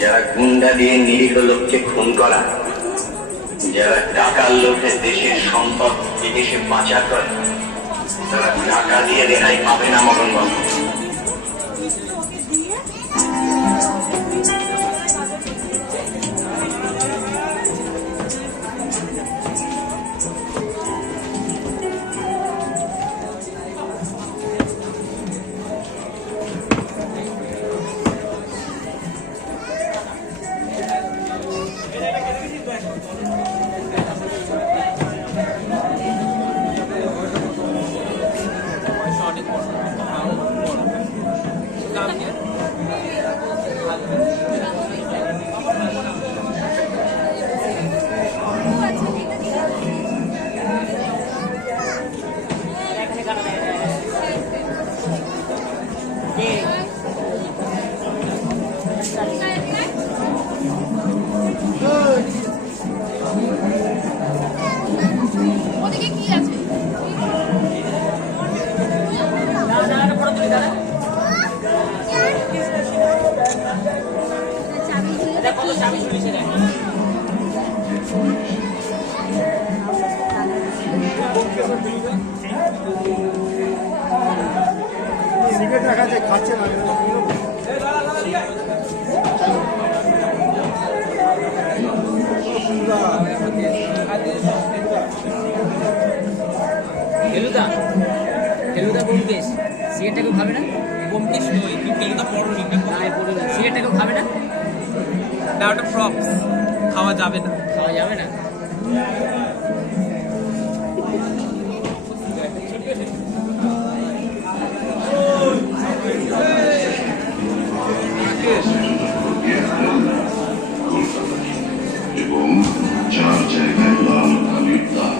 যারা গুন্ডা দিয়ে নিরীহ লোককে খুন করা, যারা টাকার লোভে দেশের সম্পদ বিদেশে পাচার করে, তারা টাকা দিয়ে রেহাই পাবে না মগন বাবু। সিগারেট রাখা যায়, খাচ্ছে না। ফেলুদা ফেলুদা ব্যোমকেশ সিগারেটটা কেউ খাবে না? ব্যোমকেশ নয়, তুই ফেলুদা পড়নি না? নাই পড়ি না। সিগারেটটা কেউ খাবে না? না, ওটা প্রপস, খাওয়া যাবে না। খাওয়া যাবে না। এবং 4 জায়গায় লাল কালির দাগ।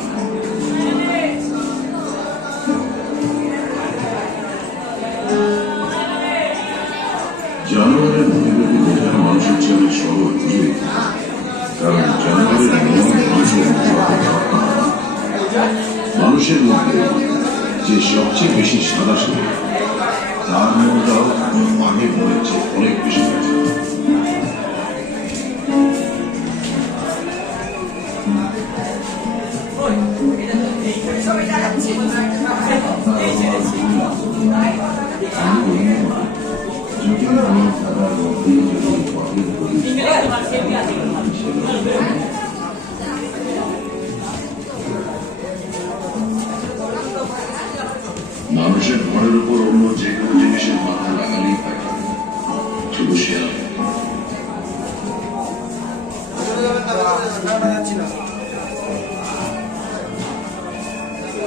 জানুয়ারের মধ্যবর্তী বোঝা মানুষের চেয়ে সহজ, বুঝলি? কারণ জানুয়ারের মানুষের মধ্যে যে সবচেয়ে বেশি সাদা ছিল তার মনটাও আগের মনের চেয়ে অনেক বেশি গেছে। মানুষের ঘরের উপর অন্য যে কোনো জিনিসের মাথা লাগালেই থাকে, শুধু শেয়াল।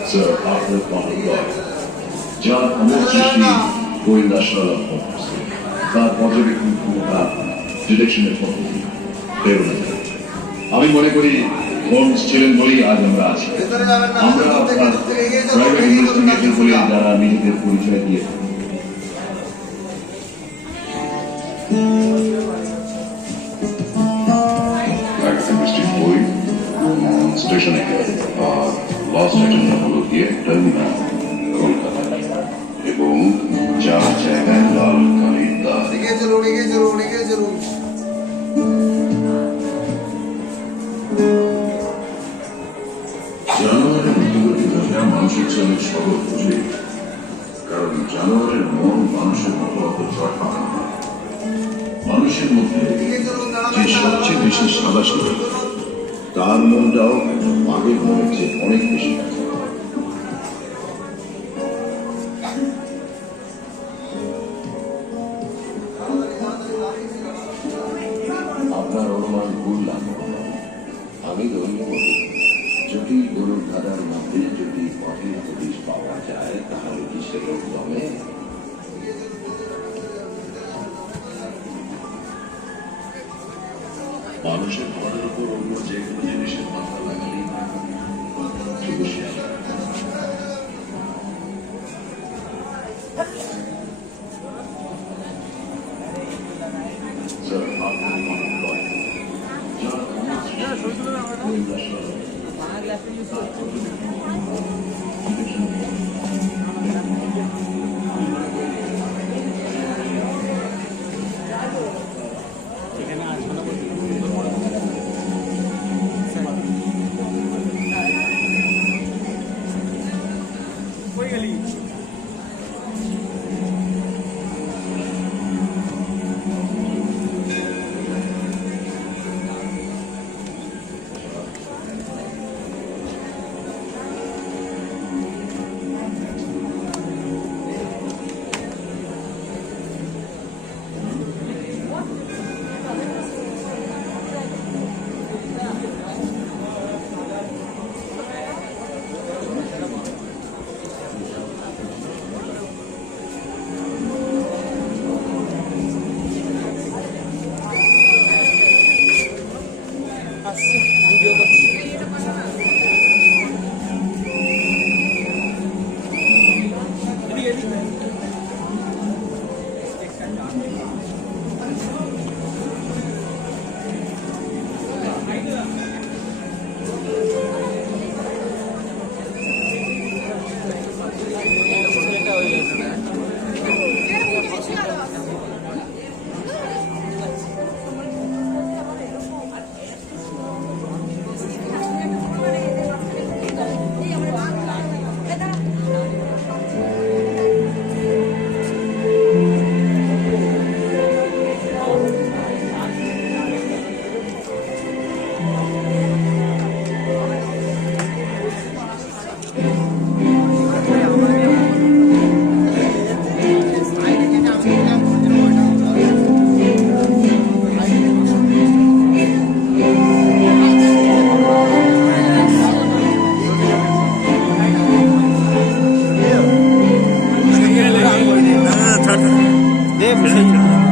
স্যার, আপনার কমান্ডার যার আমার সৃষ্টি গোয়েন্দা শার্লক হোমস, তার পর্যবেক্ষণ ক্ষমতা, ডিটেকশনের পদ্ধতি প্রেরণা। আমি মনে করি হোমস ছিলেন বলেই আজ আমরা আছি। আমরা আপনার প্রাইভেট ইনভেস্টিগেশন বলে যারা নিজেদের পরিচয় দিয়ে স্টেশনে আর লাস্ট স্টেশন হলো গিয়ে টার্মিনাল কলকাতা এবং 4 জায়গায় লাল কালির দাগ। জানুয়ারের মধ্যবর্তী বোঝা মানুষের চেয়ে অনেক সহজ, বুঝলি? কারণ জানুয়ারের মন মানুষের মতো অত চটপট না। মানুষের মধ্যে যে সবচেয়ে বেশি সাদা ছিল তার মনটাও আগের মনের চেয়ে অনেক বেশি গেছে। আপনার অনুমান ভুল লাগবে। আমি দৈনিক বলি, যদি গরুর ধাঁধার মধ্যে যদি পথের হদিশ পাওয়া যায় তাহলে কি সে লোক জমে? মানুষের ঘরের উপর অন্য যে কোনো জিনিসের মাথা লাগালেই শুধু শেয়াল। স্যার, আপনার মনে করেন যারা আমার দে সেই